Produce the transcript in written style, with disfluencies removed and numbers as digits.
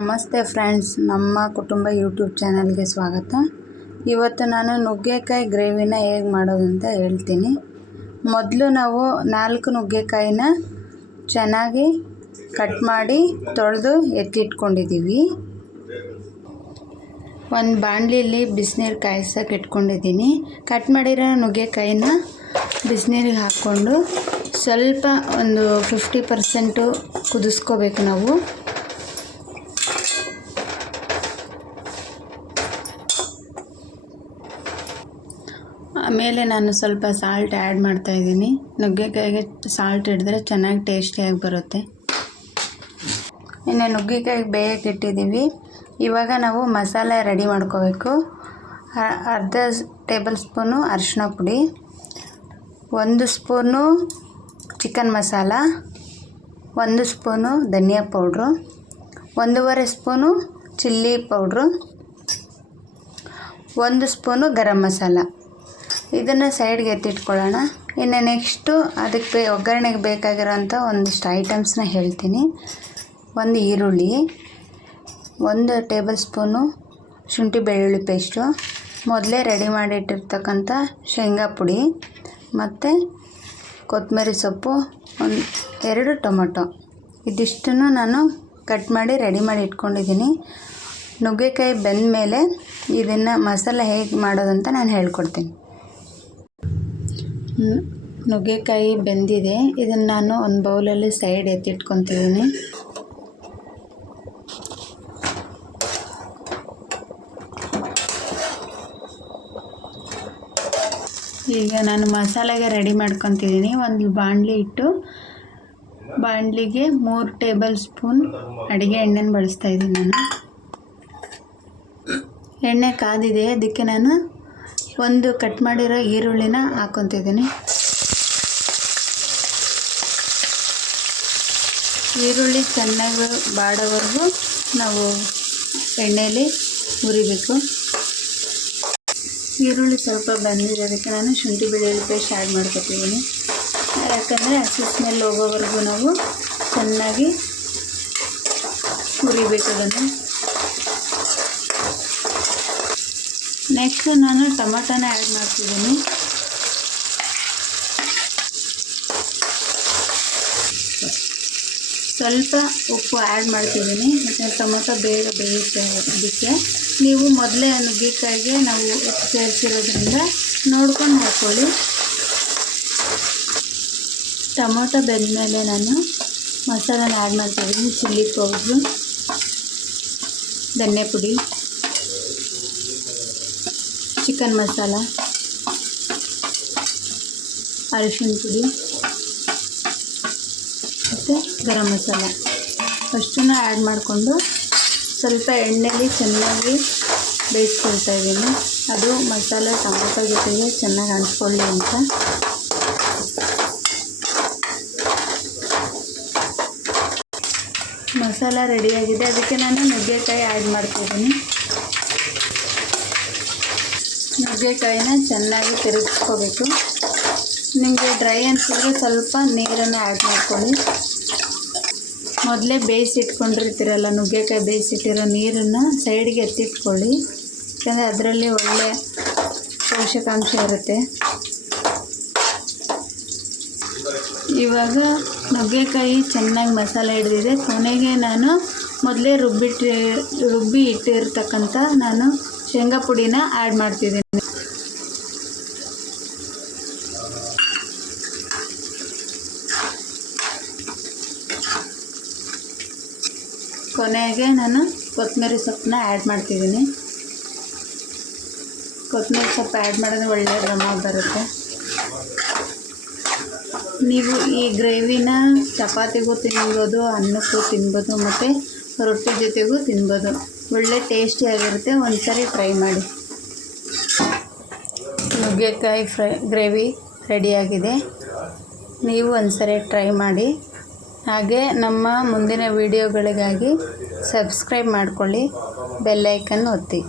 ನಮಸ್ತೆ ಫ್ರೆಂಡ್ಸ್, ನಮ್ಮ ಕುಟುಂಬ ಯೂಟ್ಯೂಬ್ ಚಾನಲ್ಗೆ ಸ್ವಾಗತ. ಇವತ್ತು ನಾನು ನುಗ್ಗೆಕಾಯಿ ಗ್ರೇವಿನ ಹೇಗೆ ಮಾಡೋದು ಅಂತ ಹೇಳ್ತೀನಿ. ಮೊದಲು ನಾವು 4 ನುಗ್ಗೆಕಾಯಿನ ಚೆನ್ನಾಗಿ ಕಟ್ ಮಾಡಿ ತೊಳೆದು ಎತ್ತಿಟ್ಕೊಂಡಿದ್ದೀವಿ. ಒಂದು ಬಾಣಲಿಯಲ್ಲಿ ಬಿಸಿನೀರು ಕಾಯಿಸೋಕೆ ಇಟ್ಕೊಂಡಿದ್ದೀನಿ. ಕಟ್ ಮಾಡಿರೋ ನುಗ್ಗೆಕಾಯಿನ ಬಿಸಿನೀರಿಗೆ ಹಾಕ್ಕೊಂಡು ಸ್ವಲ್ಪ ಒಂದು 50% ಕುದಿಸ್ಕೋಬೇಕು ನಾವು. ಆಮೇಲೆ ನಾನು ಸ್ವಲ್ಪ ಸಾಲ್ಟ್ ಆ್ಯಡ್ ಮಾಡ್ತಾಯಿದ್ದೀನಿ. ನುಗ್ಗೆಕಾಯಿಗೆ ಸಾಲ್ಟ್ ಹಿಡಿದ್ರೆ ಚೆನ್ನಾಗಿ ಟೇಸ್ಟಿಯಾಗಿ ಬರುತ್ತೆ. ಇನ್ನು ನುಗ್ಗೆಕಾಯಿ ಬೇಯಕ್ಕೆ ಇಟ್ಟಿದ್ದೀವಿ. ಇವಾಗ ನಾವು ಮಸಾಲೆ ರೆಡಿ ಮಾಡ್ಕೋಬೇಕು. ಅರ್ಧ ಟೇಬಲ್ ಸ್ಪೂನು ಅರಿಶಿನ ಪುಡಿ, 1 ಸ್ಪೂನು ಚಿಕನ್ ಮಸಾಲ, 1 ಸ್ಪೂನು ಧನಿಯಾ powder, 1.5 spoon chilli powder, 1 spoon garam masala. ಇದನ್ನು ಸೈಡ್ಗೆ ಎತ್ತಿಟ್ಕೊಳ್ಳೋಣ. ಇನ್ನು ನೆಕ್ಸ್ಟು ಅದಕ್ಕೆ ಒಗ್ಗರಣೆಗೆ ಬೇಕಾಗಿರೋಂಥ ಒಂದಿಷ್ಟು ಐಟಮ್ಸ್ನ ಹೇಳ್ತೀನಿ. 1 ಈರುಳ್ಳಿ, 1 ಟೇಬಲ್ ಸ್ಪೂನು ಶುಂಠಿ ಬೆಳ್ಳುಳ್ಳಿ ಪೇಸ್ಟು, ಮೊದಲೇ ರೆಡಿ ಮಾಡಿಟ್ಟಿರ್ತಕ್ಕಂಥ ಶೇಂಗಾ ಪುಡಿ, ಮತ್ತು ಕೊತ್ತಂಬರಿ ಸೊಪ್ಪು, 2 ಟೊಮೊಟೊ. ಇದಿಷ್ಟನ್ನು ನಾನು ಕಟ್ ಮಾಡಿ ರೆಡಿ ಮಾಡಿ ಇಟ್ಕೊಂಡಿದ್ದೀನಿ. ನುಗ್ಗೆಕಾಯಿ ಬೆಂದ ಮೇಲೆ ಇದನ್ನು ಮಸಾಲೆ ಹೇಗೆ ಮಾಡೋದಂತ ನಾನು ಹೇಳ್ಕೊಡ್ತೀನಿ. ನುಗ್ಗೆಕಾಯಿ ಬೆಂದಿದೆ. ಇದನ್ನು ನಾನು ಒಂದು ಬೌಲಲ್ಲಿ ಸೈಡ್ ಎತ್ತಿಟ್ಕೊತಿದ್ದೀನಿ. ಈಗ ನಾನು ಮಸಾಲೆಗೆ ರೆಡಿ ಮಾಡ್ಕೊತಿದ್ದೀನಿ. ಒಂದು ಬಾಣಲಿ ಇಟ್ಟು ಬಾಣಲಿಗೆ 3 ಟೇಬಲ್ ಸ್ಪೂನ್ ಅಡುಗೆ ಎಣ್ಣೆನ ಬಳಸ್ತಾಯಿದ್ದೀನಿ ನಾನು. ಎಣ್ಣೆ ಕಾದಿದೆ, ಅದಕ್ಕೆ ನಾನು ಒಂದು ಕಟ್ ಮಾಡಿರೋ ಈರುಳ್ಳಿನ ಹಾಕ್ಕೊತಿದ್ದೀನಿ. ಈರುಳ್ಳಿ ಚೆನ್ನಾಗಿ ಬಾಡೋವರೆಗೂ ನಾವು ಎಣ್ಣೆಯಲ್ಲಿ ಹುರಿಬೇಕು. ಈರುಳ್ಳಿ ಸ್ವಲ್ಪ ಬಂದಿರೋದಕ್ಕೆ ನಾನು ಶುಂಠಿ ಬೆಳ್ಳುಳ್ಳಿ ಪೇಸ್ಟ್ ಆ್ಯಡ್ ಮಾಡ್ಕೊತಿದ್ದೀನಿ. ಯಾಕಂದರೆ ಹಸಿ ಸ್ಮೆಲ್ ಹೋಗೋವರೆಗೂ ನಾವು ಚೆನ್ನಾಗಿ ಹುರಿಬೇಕು ಅದನ್ನು. ನೆಕ್ಸ್ಟ್ ನಾನು ಟೊಮೊಟೊನ ಆ್ಯಡ್ ಮಾಡ್ತಿದ್ದೀನಿ. ಸ್ವಲ್ಪ ಉಪ್ಪು ಆ್ಯಡ್ ಮಾಡ್ತಿದ್ದೀನಿ, ಮತ್ತು ಟೊಮೊಟೊ ಬೇಗ ಬೇಯುತ್ತೆ. ಅದಕ್ಕೆ ನೀವು ಮೊದಲೇ ನುಗ್ಗೆಕಾಯಿಗೆ ನಾವು ಉಪ್ಪು ಸೇರಿಸಿರೋದ್ರಿಂದ ನೋಡ್ಕೊಂಡು ಹಾಕ್ಕೊಳ್ಳಿ. ಟೊಮೊಟೊ ಬೆಂದಮೇಲೆ ನಾನು ಮಸಾಲಾನ ಆ್ಯಡ್ ಮಾಡ್ತಿದ್ದೀನಿ. ಚಿಲ್ಲಿ ಪೌಡ್ರು, ಧನಿಯಾ ಪುಡಿ, ಚಿಕನ್ ಮಸಾಲ, ಅರಿಶಿನ ಪುಡಿ ಮತ್ತು ಗರಂ ಮಸಾಲ ಅಷ್ಟನ್ನು ಆ್ಯಡ್ ಮಾಡಿಕೊಂಡು ಸ್ವಲ್ಪ ಎಣ್ಣೆಯಲ್ಲಿ ಚೆನ್ನಾಗಿ ಬೇಯಿಸ್ಕೊಳ್ತಾ ಇದ್ದೀನಿ. ಅದು ಮಸಾಲೆ ಟೊಮೊಟೊ ಜೊತೆಗೆ ಚೆನ್ನಾಗಿ ಅಂಟ್ಕೊಳ್ಳಿ ಅಂತ. ಮಸಾಲ ರೆಡಿಯಾಗಿದೆ, ಅದಕ್ಕೆ ನಾನು ನುಗ್ಗೆಕಾಯಿ ಆ್ಯಡ್ ಮಾಡ್ತಿದ್ದೀನಿ. ನುಗ್ಗೆಕಾಯಿನ ಚೆನ್ನಾಗಿ ತಿರುಗಿಸ್ಕೋಬೇಕು. ನಿಮಗೆ ಡ್ರೈ ಅನಿಸಿದ್ರೆ ಸ್ವಲ್ಪ ನೀರನ್ನು ಆ್ಯಡ್ ಮಾಡ್ಕೊಳ್ಳಿ. ಮೊದಲೇ ಬೇಯಿಸಿಟ್ಕೊಂಡಿರ್ತೀರಲ್ಲ ನುಗ್ಗೆಕಾಯಿ, ಬೇಯಿಸಿಟ್ಟಿರೋ ನೀರನ್ನು ಸೈಡ್ಗೆ ಎತ್ತಿಟ್ಕೊಳ್ಳಿ. ಯಾಕಂದರೆ ಅದರಲ್ಲಿ ಒಳ್ಳೆ ಪೋಷಕಾಂಶ ಇರುತ್ತೆ. ಇವಾಗ ನುಗ್ಗೆಕಾಯಿ ಚೆನ್ನಾಗಿ ಮಸಾಲೆ ಹಿಡಿದಿದೆ. ಕೊನೆಗೆ ನಾನು ಮೊದಲೇ ರುಬ್ಬಿ ಇಟ್ಟಿರ್ತಕ್ಕಂಥ ನಾನು ಶೇಂಗಾ ಪುಡಿನ ಆ್ಯಡ್ ಮಾಡ್ತಿದ್ದೀನಿ. ಕೊನೆಗೆ ನಾನು ಕೊತ್ತಂಬರಿ ಸೊಪ್ಪನ್ನ ಆ್ಯಡ್ ಮಾಡ್ತಿದ್ದೀನಿ. ಕೊತ್ತಂಬರಿ ಸೊಪ್ಪು ಆ್ಯಡ್ ಮಾಡಿದ್ರೆ ಒಳ್ಳೆಯ ಘಮ ಬರುತ್ತೆ. ನೀವು ಈ ಗ್ರೇವಿನ ಚಪಾತಿಗೂ ತಿನ್ಬೋದು, ಅನ್ನಕ್ಕೂ ತಿನ್ಬೋದು, ಮತ್ತು ರೊಟ್ಟಿ ಜೊತೆಗೂ ತಿನ್ಬೋದು. ಒಳ್ಳೆ ಟೇಸ್ಟಿಯಾಗಿರುತ್ತೆ. ಒಂದು ಸರಿ ಟ್ರೈ ಮಾಡಿ. ನುಗ್ಗೆಕಾಯಿ ಗ್ರೇವಿ ರೆಡಿಯಾಗಿದೆ. ನೀವು ಒಂದು ಸರಿ ಟ್ರೈ ಮಾಡಿ. ಹಾಗೆ ನಮ್ಮ ಮುಂದಿನ ವೀಡಿಯೋಗಳಿಗಾಗಿ ಸಬ್ಸ್ಕ್ರೈಬ್ ಮಾಡಿಕೊಳ್ಳಿ, ಬೆಲ್ ಐಕನ್ ಒತ್ತಿ.